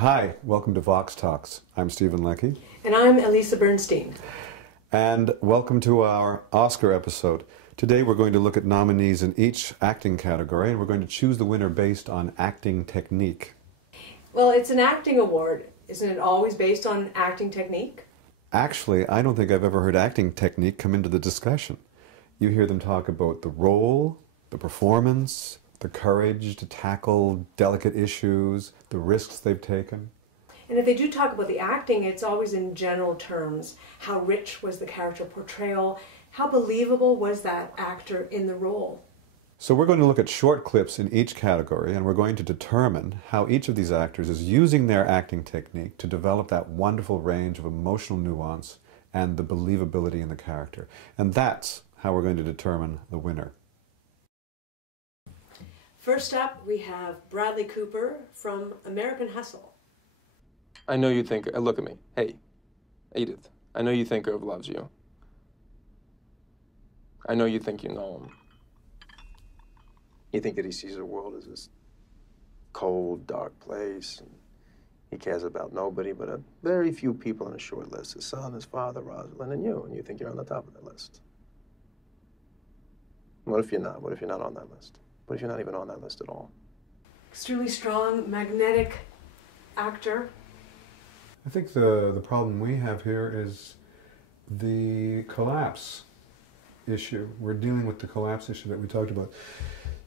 Hi, welcome to Vox Talks. I'm Stephen Leckie. And I'm Elisa Bernstein. And welcome to our Oscar episode. Today we're going to look at nominees in each acting category, and we're going to choose the winner based on acting technique. Well, it's an acting award. Isn't it always based on acting technique? Actually, I don't think I've ever heard acting technique come into the discussion. You hear them talk about the role, the performance, the courage to tackle delicate issues, the risks they've taken. And if they do talk about the acting, it's always in general terms. How rich was the character portrayal? How believable was that actor in the role? So we're going to look at short clips in each category, and we're going to determine how each of these actors is using their acting technique to develop that wonderful range of emotional nuance and the believability in the character. And that's how we're going to determine the winner. First up, we have Bradley Cooper from American Hustle. I know you think, look at me. Hey, Edith, I know you think Irv loves you. I know you think you know him. You think that he sees the world as this cold, dark place, and he cares about nobody but a very few people on a short list. His son, his father, Rosalind, and you think you're on the top of the list. What if you're not? What if you're not on that list? What if you're not even on that list at all? Extremely strong, magnetic actor. I think the problem we have here is the collapse issue. We're dealing with the collapse issue that we talked about.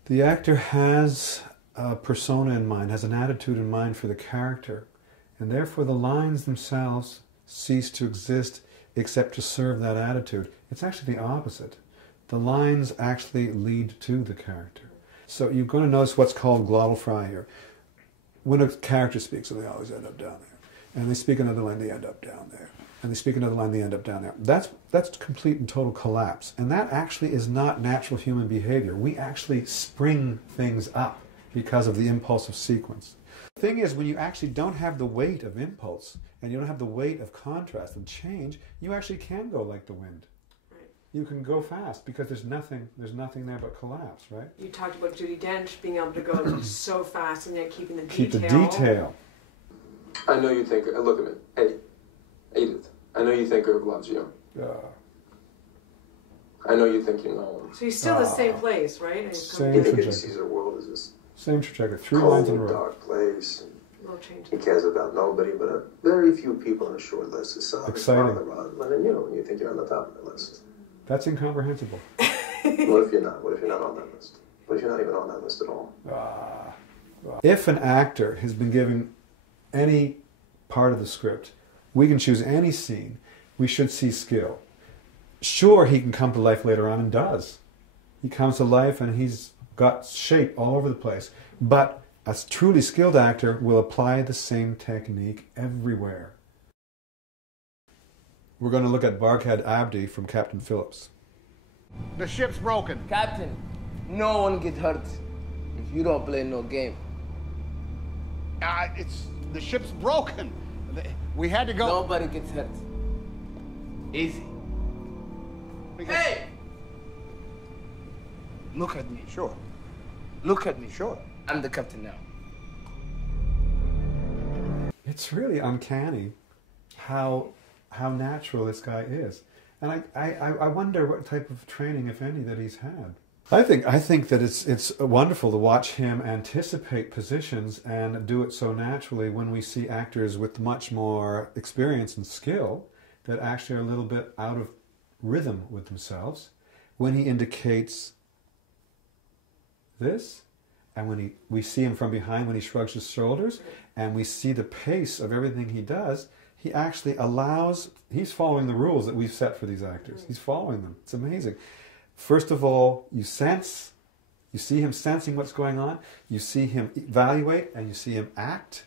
The actor has a persona in mind, has an attitude in mind for the character, and therefore the lines themselves cease to exist except to serve that attitude. It's actually the opposite. The lines actually lead to the character. So you're going to notice what's called glottal fry here. When a character speaks, and they always end up down there, and they speak another line, they end up down there, and they speak another line, they end up down there. That's complete and total collapse, and that actually is not natural human behavior. We actually spring things up because of the impulsive sequence. The thing is, when you actually don't have the weight of impulse, and you don't have the weight of contrast and change, you actually can go like the wind. You can go fast because there's nothing there but collapse, right? You talked about Judi Dench being able to go so fast and yet keeping the detail. Keep the detail. I know you think, look at me. Hey, Edith, I know you think Irv loves you. I know you think you know him. So he's still the same place, right? Same You think trajectory. he sees the world as this Same trajectory. 3 lines in a cold, row. dark place. No change. He cares about nobody but a very few people on a short list. His son, his father, Rosalind, and you think you're on the top of the list. That's incomprehensible. What if you're not? What if you're not on that list? What if you're not even on that list at all? If an actor has been given any part of the script, we can choose any scene, we should see skill. Sure, he can come to life later on, and does. He comes to life and he's got shape all over the place. But a truly skilled actor will apply the same technique everywhere. We're going to look at Barkhad Abdi from Captain Phillips. The ship's broken. Captain, no one get hurt if you don't play no game. The ship's broken. We had to go. Nobody gets hurt. Easy. Hey! Look at me. Sure. Look at me. Sure. I'm the captain now. It's really uncanny how natural this guy is. And I wonder what type of training, if any, that he's had. I think that it's wonderful to watch him anticipate positions and do it so naturally when we see actors with much more experience and skill that actually are a little bit out of rhythm with themselves. When he indicates this, and when we see him from behind when he shrugs his shoulders, and we see the pace of everything he does, he actually he's following the rules that we've set for these actors. He's following them. It's amazing. First of all, you see him sensing what's going on, you see him evaluate, and you see him act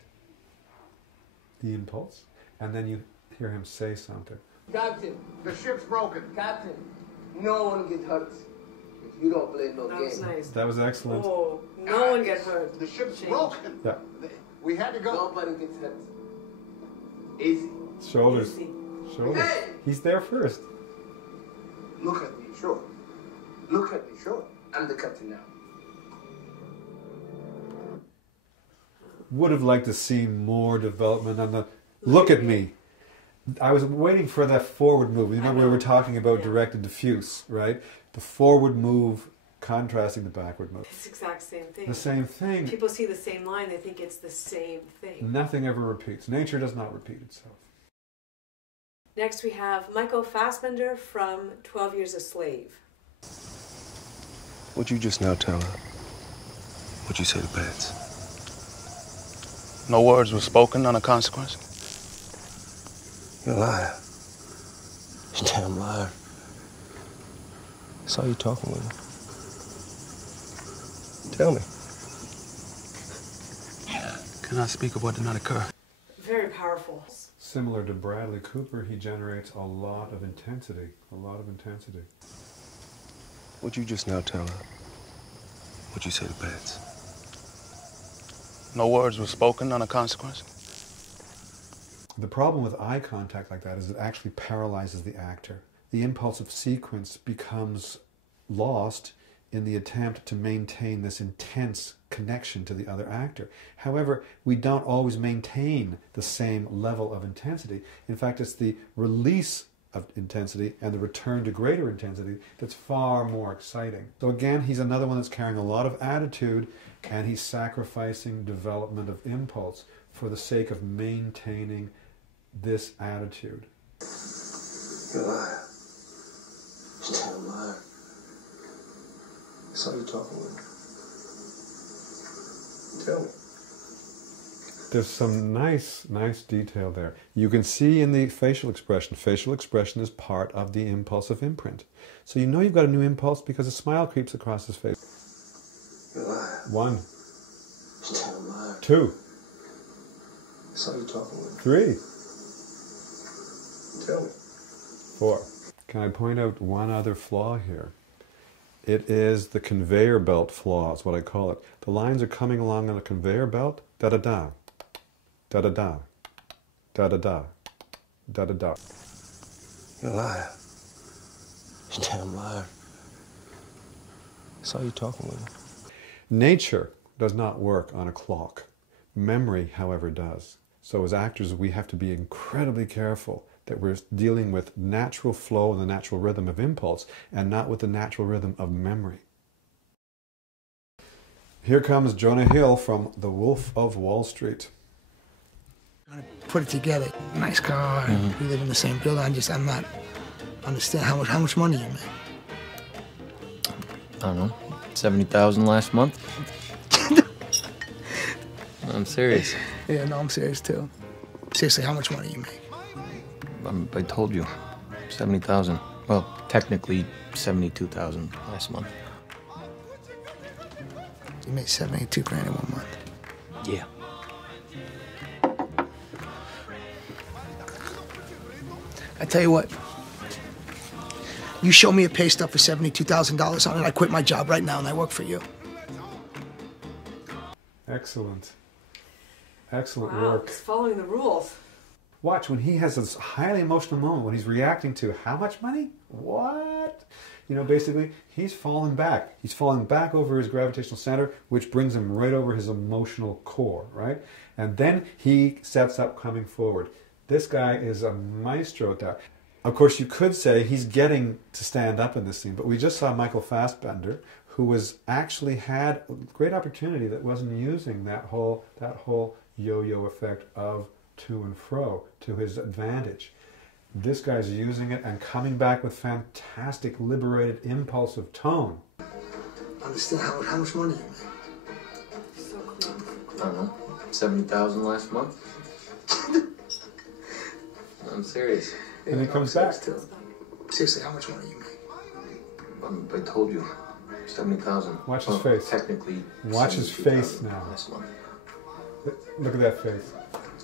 the impulse, and then you hear him say something. Captain. The ship's broken. Captain, no one get hurt if you don't play no That game. was nice. That was excellent. Oh, no one gets hurt. The ship's Change. broken. Yeah. We had to go. Nobody gets hurt. Easy. Shoulders. Easy. Shoulders. Hey! He's there first. Look at me. Sure. Look at me. Sure. I'm the captain now. would have liked to see more development on the look at me. I was waiting for that forward move. You remember we were talking about direct and diffuse, right? The forward move contrasting the backward move. It's the exact same thing. The same thing. People see the same line, they think it's the same thing. Nothing ever repeats. Nature does not repeat itself. Next we have Michael Fassbender from 12 Years a Slave. What'd you just now tell her? What'd you say to Bats? No words were spoken, none of consequence. You're a liar. You damn liar. I saw you talking with her. Tell me. Cannot speak of what did not occur. Very powerful. Similar to Bradley Cooper, he generates a lot of intensity. A lot of intensity. What'd you just now tell her? What'd you say to Bats? No words were spoken, none of consequence. The problem with eye contact like that is it actually paralyzes the actor. The impulsive sequence becomes lost in the attempt to maintain this intense connection to the other actor. However, we don't always maintain the same level of intensity. In fact, it's the release of intensity and the return to greater intensity that's far more exciting. So again, he's another one that's carrying a lot of attitude, and he's sacrificing development of impulse for the sake of maintaining this attitude. You're a liar. You damn liar. I saw you talking with her. Tell me. There's some nice detail there. You can see in the facial expression is part of the impulsive imprint. So you know you've got a new impulse because a smile creeps across his face. You're a liar. 1. You damn liar. 2. I saw you talking with her. 3. Tell me. 4. Can I point out one other flaw here? It is the conveyor belt flaw, is what I call it. The lines are coming along on a conveyor belt, da-da-da, da-da-da, da-da-da, da-da-da. You're a liar. You damn liar. I saw you talking with her. Nature does not work on a clock. Memory, however, does. So as actors, we have to be incredibly careful that we're dealing with natural flow and the natural rhythm of impulse and not with the natural rhythm of memory. Here comes Jonah Hill from The Wolf of Wall Street. Put it together. Nice car. We live in the same building. I'm not understand how much money you make. I don't know, 70,000 last month. I'm serious. Yeah, no, I'm serious too. Seriously, how much money you make? I told you, 70,000. Well, technically 72,000 last month. You made 72 grand in 1 month. Yeah. I tell you what. You show me a pay stub for $72,000 on it, I quit my job right now and I work for you. Excellent. Excellent Wow, work. he's following the rules. Watch, when he has this highly emotional moment, when he's reacting to how much money? What? You know, basically, he's falling back. He's falling back over his gravitational center, which brings him right over his emotional core, right? And then he sets up coming forward. This guy is a maestro at that. Of course, you could say he's getting to stand up in this scene, but we just saw Michael Fassbender, who was actually had a great opportunity that wasn't using that whole yo-yo effect of to and fro to his advantage. This guy's using it and coming back with fantastic, liberated, impulsive tone. Understand how much money you make? So close. I don't know, 70,000 last month. I'm serious. And he comes back. Seriously, how much money you make? I told you, 70,000. Watch his face. Technically, Watch his face 72,000 now. last month. Look at that face.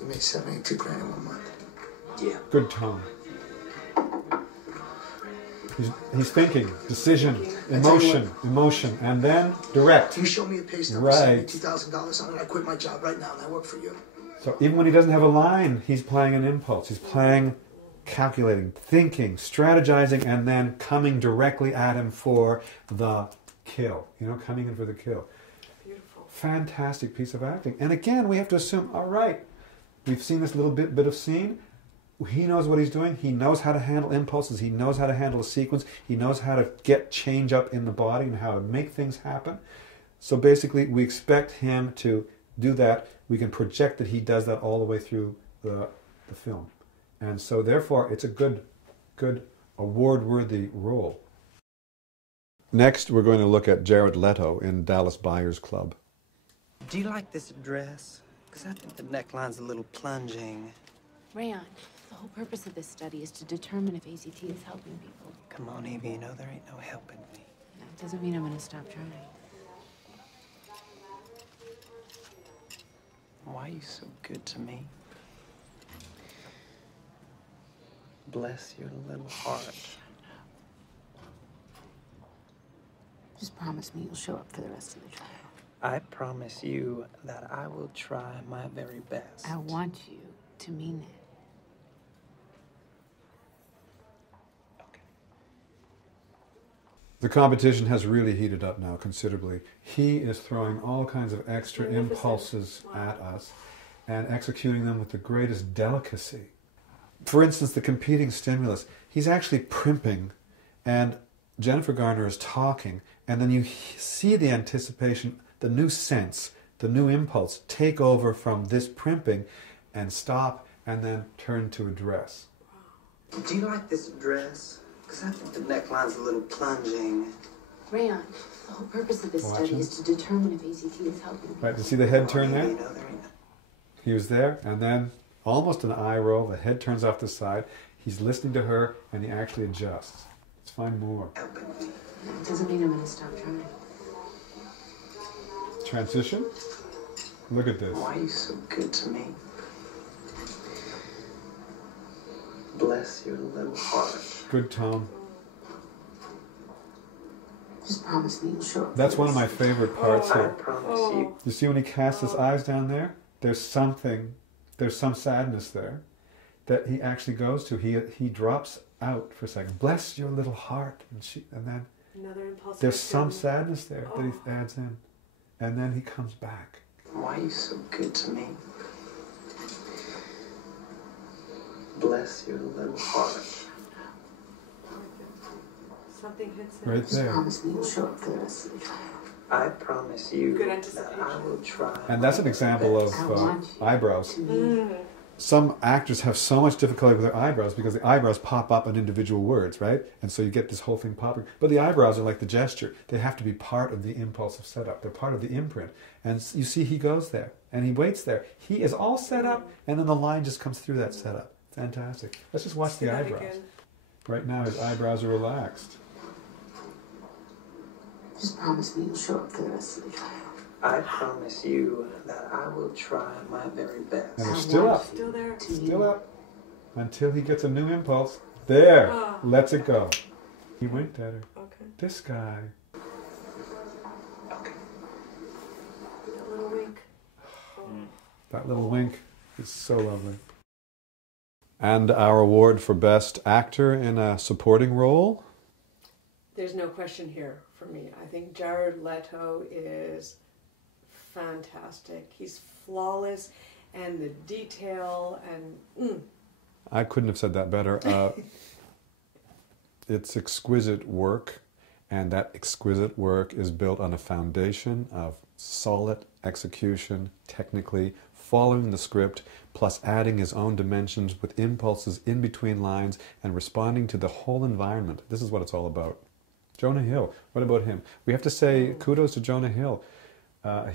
You made 72 grand in 1 month. Yeah. Good tone. He's thinking, decision, emotion, and then direct. You show me a pay stub for Right. $72,000 on it, I quit my job right now and I work for you. So even when he doesn't have a line, he's playing an impulse. He's playing, calculating, thinking, strategizing, and then coming directly at him for the kill. You know, coming in for the kill. Beautiful. fantastic piece of acting. And again, we have to assume, all right, we've seen this little bit of scene. He knows what he's doing. He knows how to handle impulses. He knows how to handle a sequence. He knows how to get change up in the body and how to make things happen. So basically, we expect him to do that. We can project that he does that all the way through the film. And so therefore, it's a good award-worthy role. Next, we're going to look at Jared Leto in Dallas Buyers Club. Do you like this dress? Because I think the neckline's a little plunging. Rayon, the whole purpose of this study is to determine if ACT is helping people. Come on, Evie, you know there ain't no helping me. That doesn't mean I'm going to stop trying. Why are you so good to me? Bless your little heart. Just promise me you'll show up for the rest of the trial. I promise you that I will try my very best. I want you to mean it. The competition has really heated up now considerably. He is throwing all kinds of extra impulses at us and executing them with the greatest delicacy. For instance, the competing stimulus. He's actually primping, and Jennifer Garner is talking, and then you see the anticipation, the new sense, the new impulse take over from this primping and stop and then turn to address. Do you like this dress? Because I think the neckline's a little plunging. Rayon, the whole purpose of this study is to determine if ACT is helping people. Right, you see the head turn there? He was there, and then almost an eye roll, the head turns off the side. He's listening to her, and he actually adjusts. Let's find more. That doesn't mean I'm going to stop trying. Transition? Look at this. Why are you so good to me? Bless your little heart. Good tone. Just promise me you'll show up. That's one of my favorite parts here. I promise you. You see when he casts his eyes down there? There's some sadness there that he actually goes to. He drops out for a second. Bless your little heart. And then there's some sadness there that he adds in. And then he comes back. Why are you so good to me? Bless your little heart. Something hits right there. Just promise me you'll show up for the rest of the trial. I promise you Good that I will try. And that's an example of eyebrows. Some actors have so much difficulty with their eyebrows because the eyebrows pop up on individual words, right? And so you get this whole thing popping. But the eyebrows are like the gesture. They have to be part of the impulsive setup. They're part of the imprint. And you see he goes there and he waits there. He is all set up and then the line just comes through that setup. Fantastic. Let's just watch the eyebrows. Again. Right now his eyebrows are relaxed. Just promise me you'll show up for the rest of the trial. I promise you that I will try my very best. And they're still up. Still there. Still up. Until he gets a new impulse. There. Lets it go. He winked at her. Okay. This guy. That little wink. That little wink is so lovely. And our award for Best Actor in a Supporting Role? There's no question here for me. I think Jared Leto is fantastic. He's flawless, and the detail and I couldn't have said that better. It's exquisite work, and that exquisite work is built on a foundation of solid execution, technically, following the script, plus adding his own dimensions with impulses in between lines and responding to the whole environment. This is what it's all about. Jonah Hill, what about him? We have to say kudos to Jonah Hill.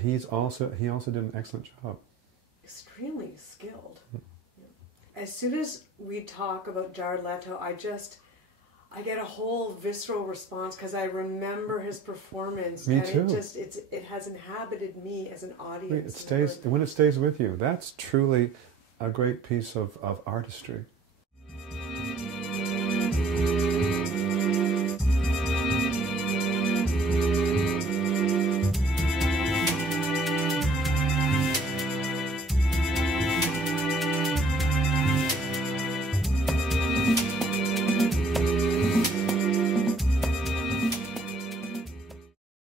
He also did an excellent job. Extremely skilled. As soon as we talk about Jared Leto, I get a whole visceral response because I remember his performance. Me too. It has inhabited me as an audience. When it stays with you. That's truly a great piece of artistry.